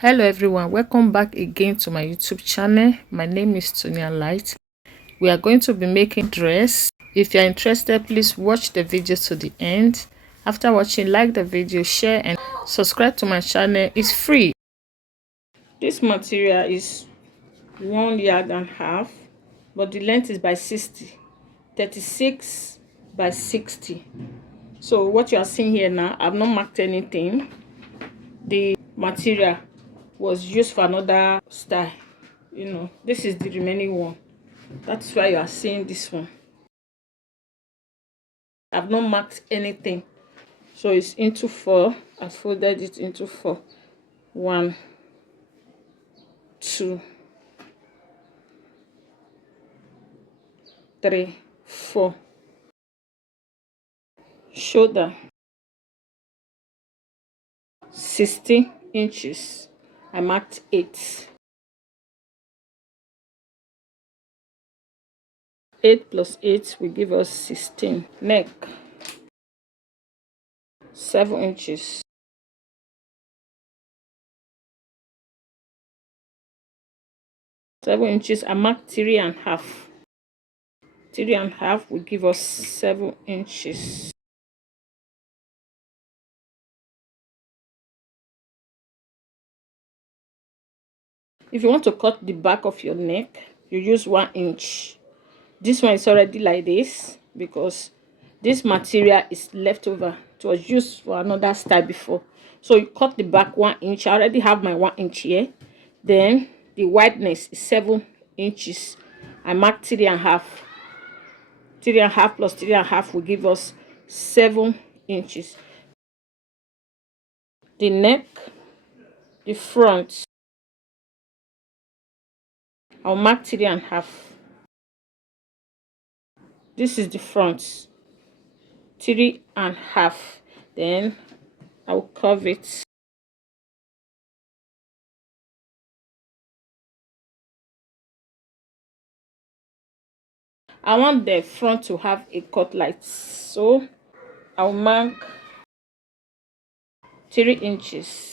Hello everyone, welcome back again to my YouTube channel. My name is Tonia. We are going to be making dress. If you are interested, please watch the video to the end. After watching, like the video, share and subscribe to my channel. It's free. This material is 1.5 yards, but the length is by 60, 36 by 60. So what you are seeing here now, I've not marked anything. The material was used for another style. This is the remaining one. That's why you are seeing this one. I've not marked anything. So it's into 4. I folded it into 4. 1, 2, 3, 4. Shoulder 16 inches. I marked 8. 8 plus 8 will give us 16. Neck 7 inches. 7 inches. I marked 3.5. 3.5 will give us 7 inches. If you want to cut the back of your neck, you use 1 inch. This one is already like this because this material is leftover. It was used for another style before. So you cut the back 1 inch. I already have my 1 inch here. Then the wideness is 7 inches. I marked 3.5. 3.5 plus 3.5 will give us 7 inches. The neck, the front, I'll mark 3.5. This is the front, 3.5. Then I'll curve it. I want the front to have a cut like so. I'll mark 3 inches.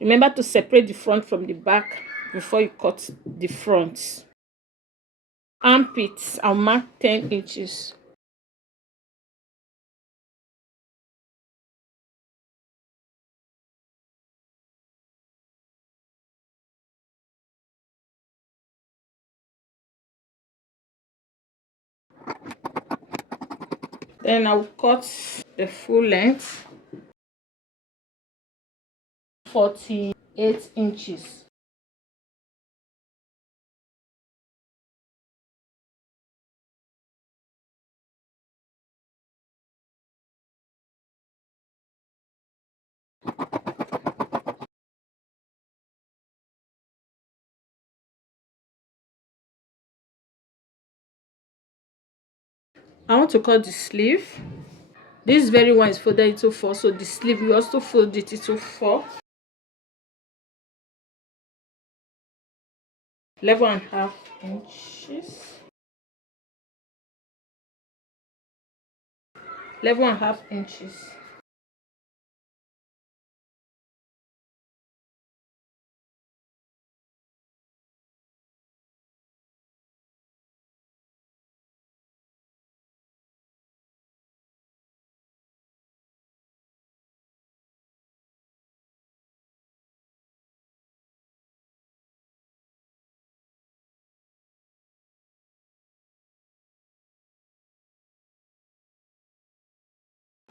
Remember to separate the front from the back before you cut the front. Armpits, I'll mark 10 inches. Then I'll cut the full length, 48 inches. I want to cut the sleeve. This very one is folded into 4, so the sleeve we also fold it into 4. 11.5 inches. 11.5 inches.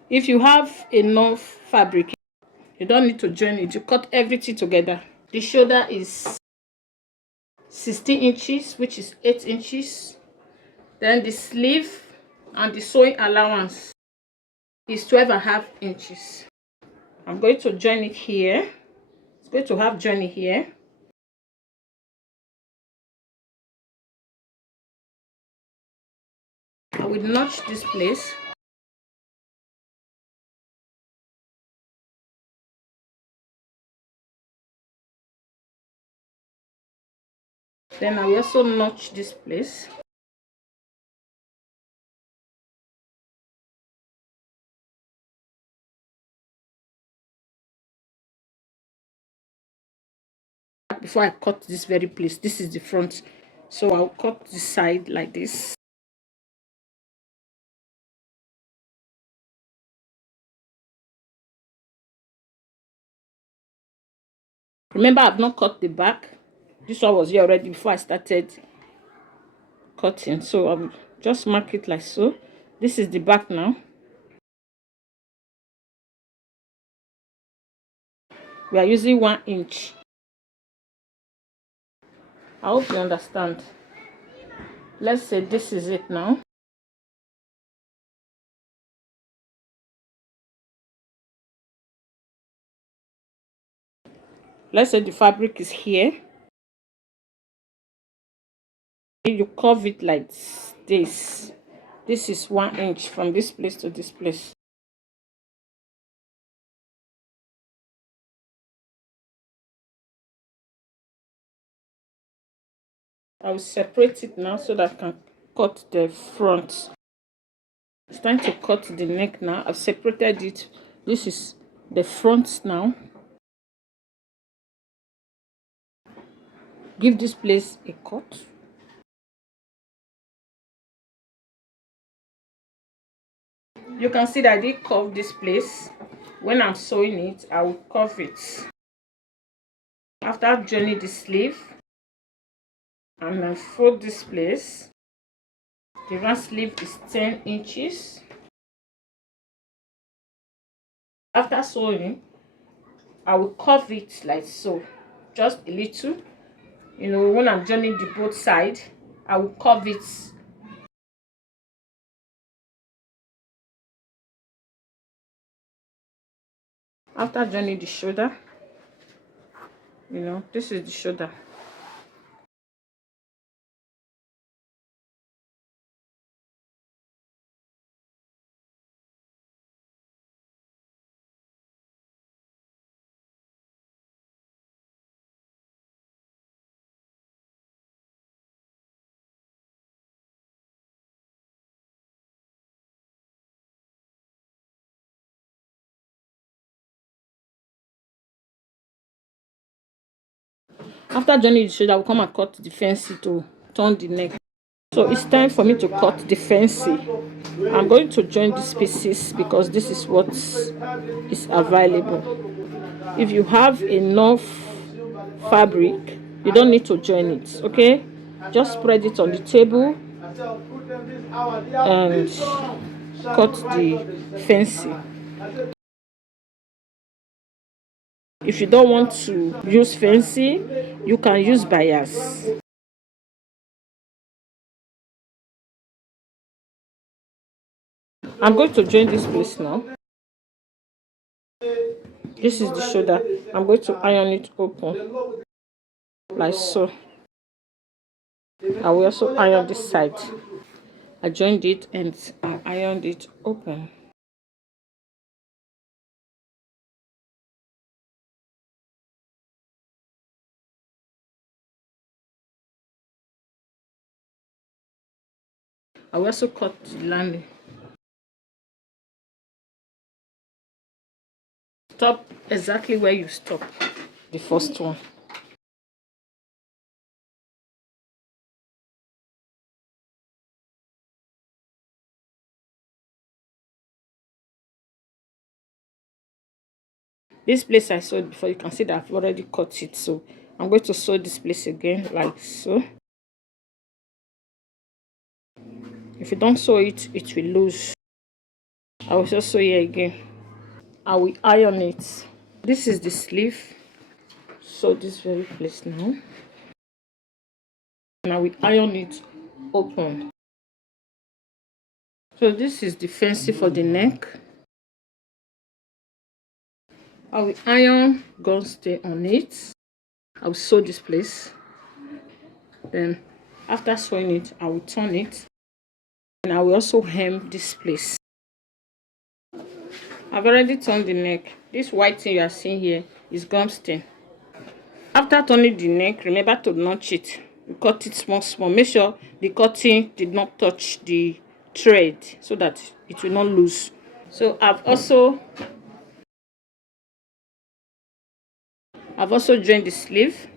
If you have enough fabric, you don't need to join it. You cut everything together. The shoulder is 16 inches, which is 8 inches. Then the sleeve and the sewing allowance is 12.5 inches. I'm going to join it here. It's going to have joining here. I will notch this place. Then I will also notch this place. back before I cut this very place. This is the front, so I'll cut the side like this. Remember, I've not cut the back. This one was here already before I started cutting, so I'll just mark it like so. This is the back now. We are using 1 inch. I hope you understand. Let's say this is it now. Let's say the fabric is here. You curve it like this. This is 1 inch from this place to this place. I will separate it now so that I can cut the front. It's time to cut the neck now. I've separated it. This is the front now. Give this place a cut. You can see that I did curve this place. When I'm sewing it, I will curve it. After joining the sleeve, and then fold this place. The round sleeve is 10 inches. After sewing, I will curve it like so, just a little. You know, when I'm joining the both side, I will curve it. After joining the shoulder, you know, this is the shoulder. After joining the shoulder, I will come and cut the fancy to turn the neck. So it's time for me to cut the fancy. I'm going to join these pieces because this is what is available. If you have enough fabric, you don't need to join it, okay? Just spread it on the table and cut the fancy. If you don't want to use fancy, you can use bias. I'm going to join this place now. This is the shoulder. I'm going to iron it open like so. I will also iron this side. I joined it and I ironed it open. I will also cut the lining. Stop exactly where you stop the first one. This place I sewed before, you can see that I've already cut it, so I'm going to sew this place again like so. If you don't sew it, it will lose. I will just sew here again. I will iron it. This is the sleeve. Sew this very place now. And I will iron it open. So this is the fancy for the neck. I will iron gun stay on it. I will sew this place. Then after sewing it, I will turn it. And I will also hem this place. I've already turned the neck. This white thing you are seeing here is gum stain. After turning the neck, remember to notch it. You cut it small. Make sure the cutting did not touch the thread so that it will not lose. So I've also joined the sleeve.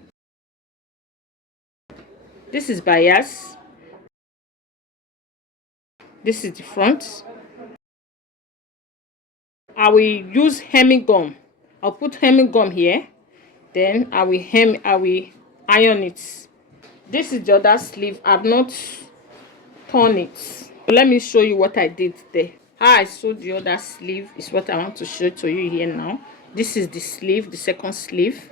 This is bias. This is the front. I will use hemming gum. I'll put hemming gum here. Then I will iron it. This is the other sleeve. I've not torn it. So let me show you what I did there. How I sewed the other sleeve is what I want to show to you here now. This is the sleeve, the second sleeve.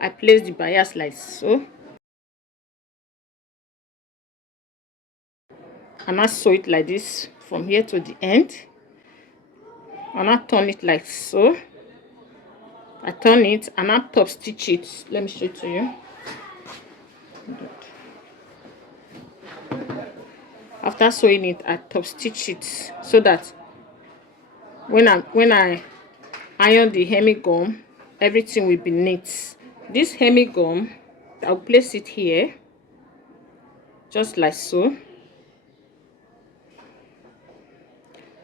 I place the bias like so. And I sew it like this from here to the end. And I turn it like so. I turn it and I top stitch it. Let me show it to you. After sewing it, I top stitch it so that when I iron the hemming gum, everything will be neat. This hemming gum, I'll place it here, just like so.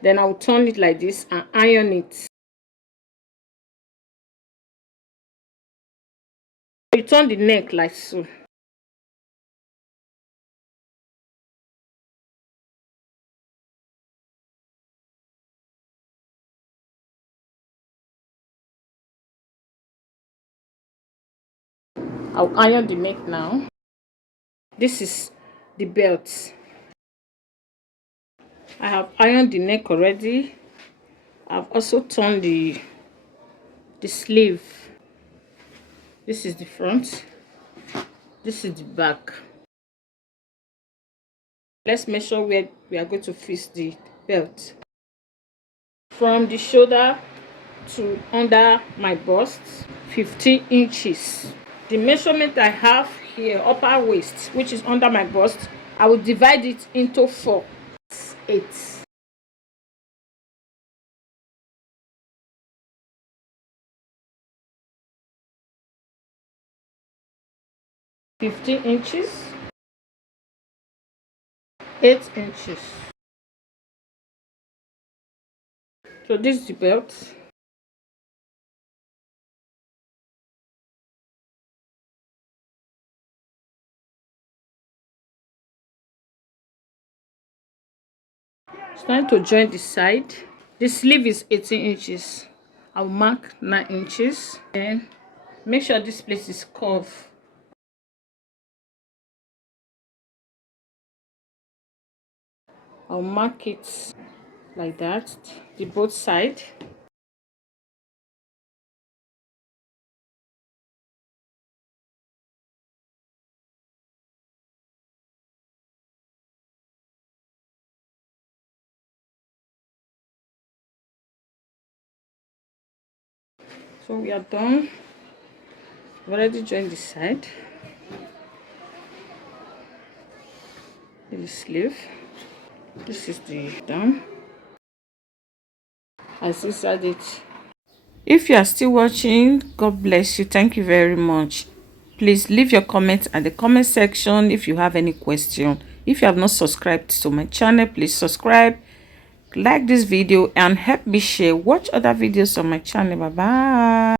Then I'll turn it like this and iron it. You turn the neck like so. I'll iron the neck now. This is the belt. I have ironed the neck already. I've also turned the sleeve. This is the front. This is the back. Let's measure where we are going to fix the belt. From the shoulder to under my bust, 15 inches. The measurement I have here, upper waist, which is under my bust, I will divide it into 4. 8. (15 inches), 8 inches. So this is the belt. It's time to join the side. The sleeve is 18 inches. I'll mark 9 inches and make sure this place is curved. I'll mark it like that, the both side. So we are done. I've already joined the side. The sleeve. This is the down. As inside it. If you are still watching, God bless you. Thank you very much. Please leave your comments at the comment section if you have any question. If you have not subscribed to my channel, please subscribe, like this video, and help me share. Watch other videos on my channel. Bye bye.